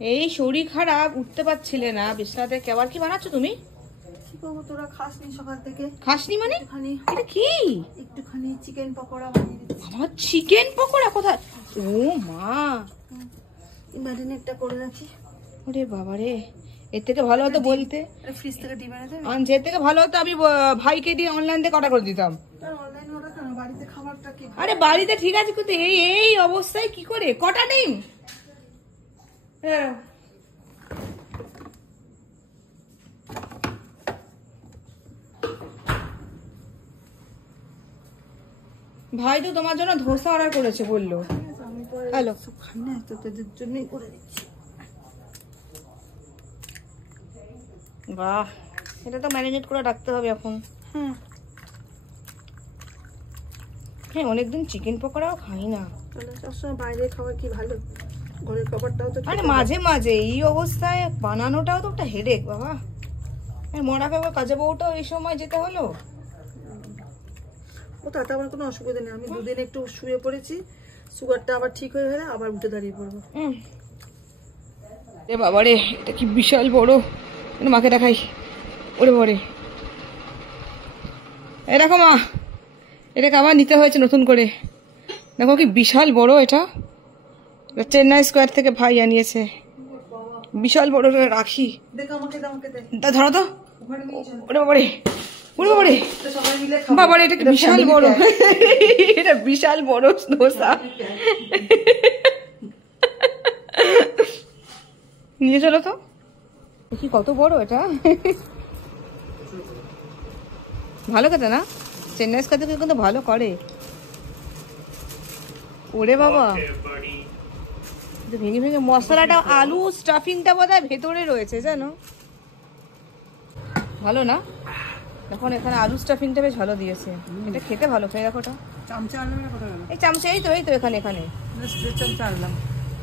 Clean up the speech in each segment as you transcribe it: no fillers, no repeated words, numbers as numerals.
এই শরীর খারাপ, উঠতে পারছিলে না বিছানা থেকে। আবার কি বানাচ্ছ তুমি? কি করবো, তোরা খাসনি সকাল থেকে? খাসনি মানে? এটা কি? একটুখানি চিকেন পকোড়া বানিয়ে দিচ্ছি। আমার চিকেন পকোড়া কোথায়? ও মা, ম্যারিনেটটা করে রাখি। ওরে বাবা রে, এর থেকে ভালো হতো বলতে। ফ্রিজ থেকে ডিম এনে দেবে। এর থেকে ভালো হতো আমি ভাইকে দিয়ে অনলাইন থেকে অর্ডার করে দিতাম। অনলাইনে অর্ডার করো, বাড়িতে খাবারটা কি? আরে বাড়িতে ঠিক আছে, কিন্তু এই এই অবস্থায় কি করে? কটা ডিম? ভাই তো তোমার জন্য ধোসা অর্ডার করেছে বললো। আমি তো হ্যালো, খাই না, তো তোদের জন্যই করে দিচ্ছি। বাহ, এটা তো ম্যারিনেট করে রাখতে হবে এখন। হ্যাঁ, অনেকদিন চিকেন পকোড়াও খাই না। সবসময় বাইরের খাবার কি ভালো? ঘরের খাবারটাও তো। আরে মাঝে মাঝে এই অবস্থায় বানানোটাও তো একটা হেডেক বাবা। মরা খাবার কাজে বউটাও এই সময় যেতে হলো। ও তাতে আমার কোনো অসুবিধা নেই, আমি দুদিন একটু শুয়ে পড়েছি, সুগারটা আবার ঠিক হয়ে গেলে আবার উঠে দাঁড়িয়ে পড়বো। এ বাবা রে, এটা কি বিশাল বড়, মাকে দেখাই। ওরে বরে, এই দেখো মা, এটাকে আবার নিতে হয়েছে নতুন করে। দেখো কি বিশাল বড়, এটা চেন্নাই স্কোয়ার থেকে ভাই আনিয়েছে। বিশাল বড় রাখি। ধরো তো। ওরে বাবা রে, ওরে বাবা রে, বাবা রে, এটা কি বিশাল বড়। এটা বিশাল বড় ধোসা। নিয়ে চলো তো, কি কত বড় এটা। ভালো খেতে না? চেন্নাই স্কোয়ার থেকে কিন্তু ভালো করে। ওরে বাবা, ভেঙে ভেঙে মশলাটা, আলু স্টাফিংটা বোধহয় ভেতরে রয়েছে জানো। ভালো না? এখন এখানে আলু স্টাফিংটা বেশ ভালো দিয়েছে। এটা খেতে ভালো। খেয়ে দেখো, এই চামচা, এই তো এখানে এখানে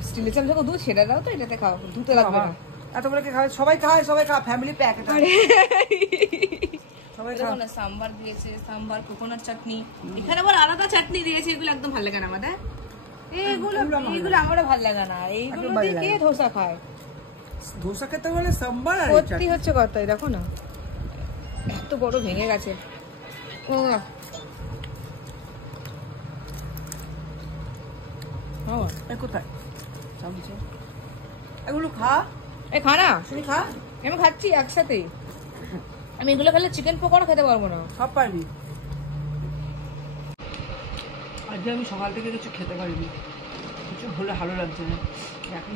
স্টিলের চামচা। দুধ ছেড়ে দাও তো, এটাতে খাও, ধুতে লাগবে না। এত করে খাবে, সবাই খায়, সবাই খায়, ফ্যামিলি প্যাক। সাম্বার দিয়েছে, সাম্বার, কোকোনাট চাটনি, এখানে আবার আলাদা চাটনি দিয়েছে। এগুলো একদম ভালো লাগে না আমাদের। এইগুলো আমারও ভালো লাগে না। এইগুলো দিয়ে কে ধোসা খায়? ধোসা খেতে বলে সাম্বার সত্যি হচ্ছে কথা। দেখো না, এত বড় ভেঙে গেছে। কোথায় এগুলো খা? এ খা না, শুনি খা। আমি খাচ্ছি একসাথে। আমি এগুলো খেলে চিকেন পকোড়া খেতে পারবো না। সব পারবি। আজকে আমি সকাল থেকে কিছু খেতে পারিনি, কিছু ভালো লাগছে না এখন।